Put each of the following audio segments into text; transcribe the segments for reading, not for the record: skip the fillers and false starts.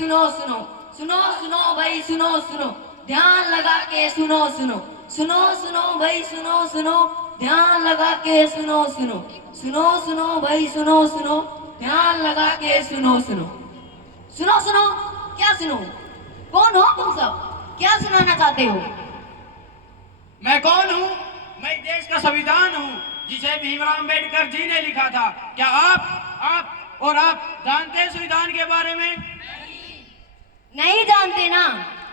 सुनो सुनो, सुनो सुनो भाई सुनो सुनो, ध्यान लगा के सुनो सुनो, सुनो सुनो भाई सुनो सुनो, ध्यान लगा के सुनो सुनो, सुनो सुनो भाई सुनो सुनो, ध्यान लगा के सुनो सुनो, सुनो सुनो। क्या सुनो? कौन हो तुम सब? क्या सुनाना चाहते हो? मैं कौन हूँ? मैं देश का संविधान हूँ जिसे भीमराव अंबेडकर जी ने लिखा था। क्या आप जानते हैं संविधान के बारे में? नहीं जानते ना?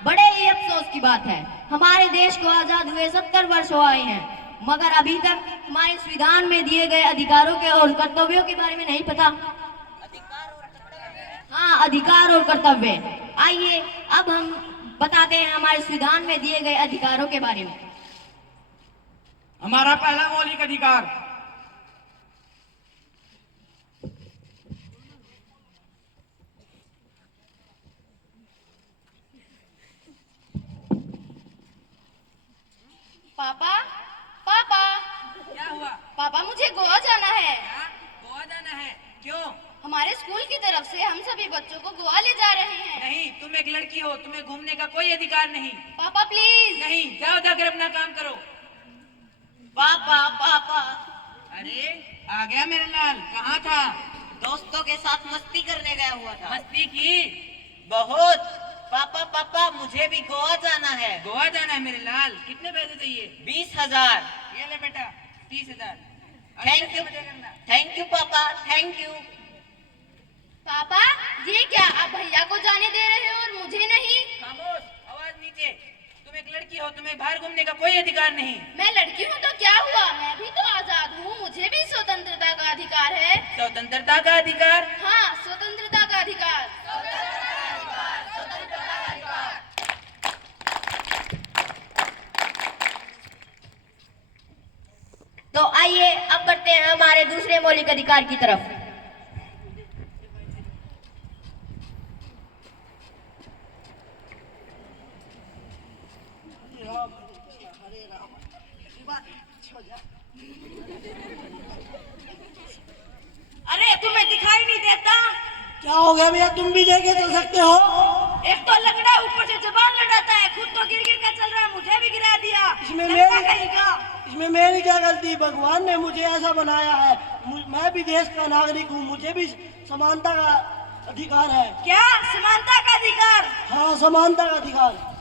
बड़े ही अफसोस की बात है, हमारे देश को आजाद हुए 70 वर्ष हो आए हैं, मगर अभी तक हमारे संविधान में दिए गए अधिकारों के और कर्तव्यों के बारे में नहीं पता। हाँ, अधिकार और कर्तव्य। आइए अब हम बताते हैं हमारे संविधान में दिए गए अधिकारों के बारे में। हमारा पहला मौलिक अधिकार, पापा, पापा, क्या हुआ? पापा मुझे गोवा जाना है। गोवा जाना है? क्यों? हमारे स्कूल की तरफ से हम सभी बच्चों को गोवा ले जा रहे हैं। नहीं, तुम एक लड़की हो, तुम्हें घूमने का कोई अधिकार नहीं। पापा प्लीज। नहीं, जाओ जाकर अपना काम करो। पापा पापा, अरे आ गया मेरा लाल, कहाँ था? दोस्तों के साथ मस्ती करने गया हुआ था। मस्ती की? बहुत। पापा पापा, मुझे भी गोवा जाना है। गोवा जाना है मेरे लाल, कितने पैसे चाहिए? 20,000। ये ले बेटा, 30,000। थैंक यू, थैंक यू पापा, थैंक यू। पापा ये क्या, आप भैया को जाने दे रहे हो और मुझे नहीं? खामोश, आवाज नीचे। तुम एक लड़की हो, तुम्हें बाहर घूमने का कोई अधिकार नहीं। मैं लड़की हूँ तो क्या हुआ, मैं भी तो आजाद हूँ, मुझे भी स्वतंत्रता का अधिकार है। स्वतंत्रता का अधिकार? हाँ, स्वतंत्रता का अधिकार। तो आइए अब बढ़ते हैं हमारे दूसरे मौलिक अधिकार की तरफ। अरे तुम्हें दिखाई नहीं देता? क्या हो गया भैया, तुम भी देखे चल सकते हो? एक तो लंगड़ा ऊपर से जबान लड़ाता है, खुद तो गिर गिर कर चल रहा है, मुझे भी गिरा दिया। इसमें मेरी क्या गलती? भगवान ने मुझे ऐसा बनाया है, मैं भी देश का नागरिक हूँ, मुझे भी समानता का अधिकार है। क्या समानता का अधिकार? हाँ, समानता का अधिकार।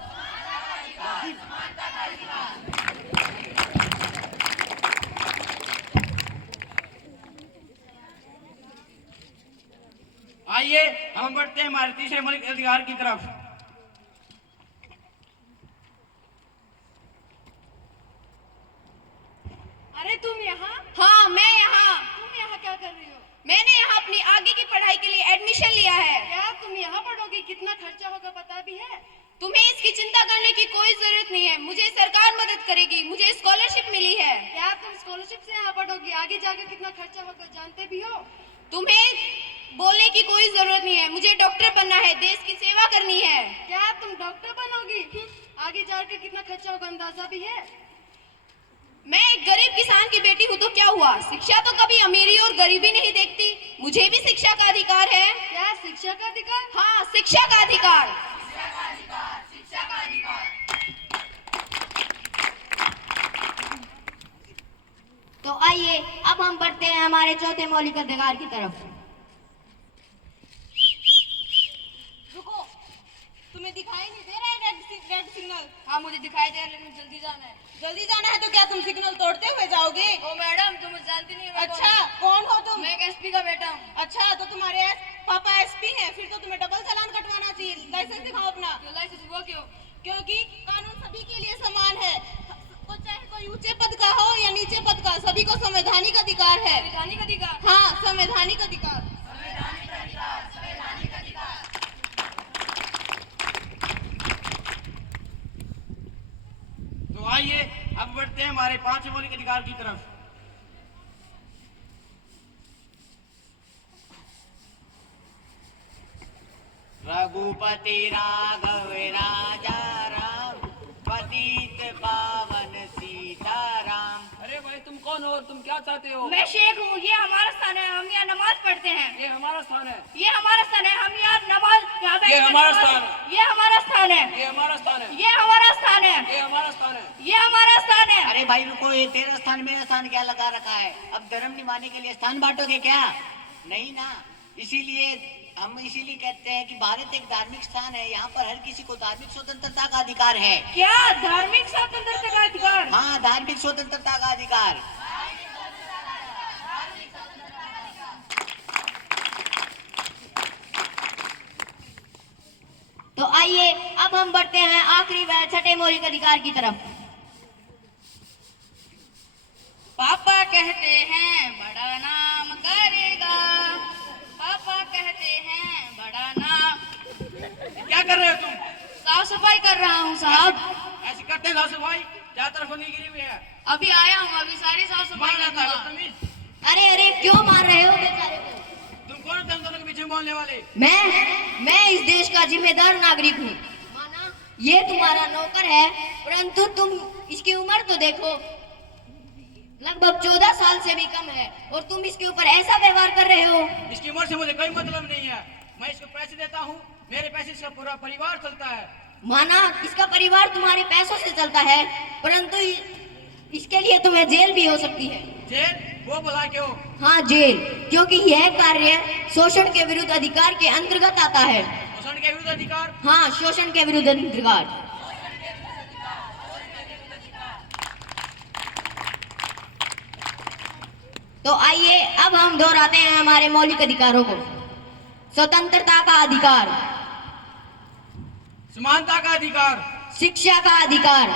आइए हम बढ़ते हैं हमारे तीसरे मौलिक अधिकार की तरफ। अरे तुम यहाँ? हाँ मैं यहाँ। तुम यहाँ क्या कर रही हो? मैंने यहाँ अपनी आगे की पढ़ाई के लिए एडमिशन लिया है। क्या तुम यहाँ पढ़ोगी? कितना खर्चा होगा पता भी है? तुम्हें इसकी चिंता करने की कोई जरूरत नहीं है, मुझे सरकार मदद करेगी, मुझे स्कॉलरशिप मिली है। क्या तुम स्कॉलरशिप से यहाँ पढ़ोगी? आगे जाकर कितना खर्चा होगा जानते भी हो? तुम्हें बोलने की कोई जरूरत नहीं है, मुझे डॉक्टर बनना है, देश की सेवा करनी है। क्या तुम डॉक्टर बनोगी? आगे जाकर कितना खर्चा होगा अंदाजा भी है? मैं एक गरीब किसान की बेटी हूँ तो क्या हुआ, शिक्षा तो कभी अमीरी और गरीबी नहीं देखती, मुझे भी शिक्षा का अधिकार है। क्या शिक्षा का अधिकार? हाँ, शिक्षा का अधिकार। शिक्षा का अधिकार। तो आइए अब हम बढ़ते हैं हमारे चौथे मौलिक अधिकार की तरफ। रुको, तुम्हें दिखाई नहीं दे रहा है रेड सिग्नल? हाँ मुझे दिखाई दे रहा है, लेकिन जल्दी जाना है। जल्दी जाना है तो क्या तुम सिग्नल तोड़ते हुए जाओगे? ओ मैडम, तुम जानती नहीं हो। अच्छा, कौन हो तुम? मैं एक एसपी का बेटा हूँ। अच्छा, तो तुम्हारे पापा एसपी हैं, फिर तो तुम्हें डबल चालान कटवाना चाहिए। लाइसेंस दिखाओ अपना। क्यों लाइसेंस हुआ क्यों? क्योंकि कानून सभी के लिए समान है, तो चाहे कोई ऊंचे पद का हो या नीचे पद का, सभी को संवैधानिक अधिकार है। संवैधानिक अधिकार? हाँ, संवैधानिक अधिकार। तो आइए अब बढ़ते हैं हमारे पांचवें मौलिक अधिकार की तरफ। रघुपति राघव राजा राम, पतित पावन सीताराम। अरे भाई तुम कौन सुनो और तुम क्या चाहते हो? मैं शेख हूँ, ये हमारा स्थान है, हम यहाँ नमाज पढ़ते हैं। ये हमारा स्थान है। ये हमारा स्थान है, हम यहाँ नमाज यहाँ बैठ ये कर हमारा नमाज- स्थान है। ये हमारा स्थान है। ये हमारा स्थान है। ये हमारा स्थान है। ये हमारा स्थान है। ये हमारा स्थान है। अरे भाई रुको, ये तेरा स्थान मेरा स्थान क्या लगा रखा है? अब धर्म निभाने के लिए स्थान बांटोगे क्या? नहीं ना। हम इसीलिए कहते हैं कि भारत एक धार्मिक स्थान है, यहाँ पर हर किसी को धार्मिक स्वतंत्रता का अधिकार है। क्या धार्मिक स्वतंत्रता का अधिकार? हाँ, धार्मिक स्वतंत्रता का अधिकार। तो आइए अब हम बढ़ते हैं आखिरी व छठे मौलिक अधिकार की तरफ। पापा कहते हैं बड़ा नाम करेगा, पापा कहते हैं बड़ा नाम। क्या कर रहे हो तुम? साफ सफाई कर रहा हूँ साहब। ऐसे करते हैं सासू भाई? क्या तरफ गिरी हुई है? अभी आया हूँ, अभी सारी साफ सफाई मार जाता है करूंगा। बदतमीज। अरे अरे क्यों मार रहे हो बेचारे को? तुम कौन हो हम दोनों के पीछे बोलने वाले? मैं इस देश का जिम्मेदार नागरिक हूँ। माना ये तुम्हारा नौकर है, परंतु तुम इसकी उम्र तो देखो, लगभग 14 साल से भी कम है और तुम इसके ऊपर ऐसा व्यवहार कर रहे हो। इसकी उम्र से मुझे कोई मतलब नहीं है। मैं इसको पैसे देता हूँ, मेरे पैसे से पूरा परिवार चलता है। माना इसका परिवार तुम्हारे पैसों से चलता है, परंतु इसके लिए तुम्हें जेल भी हो सकती है। जेल? वो बुला क्यों? हाँ जेल, क्योंकि यह कार्य शोषण के विरुद्ध अधिकार के अंतर्गत आता है। शोषण के विरुद्ध अधिकार? हाँ, शोषण के विरुद्ध अधिकार। तो आइए अब हम दोहराते हैं हमारे मौलिक अधिकारों को। स्वतंत्रता का अधिकार, समानता का अधिकार, शिक्षा का अधिकार,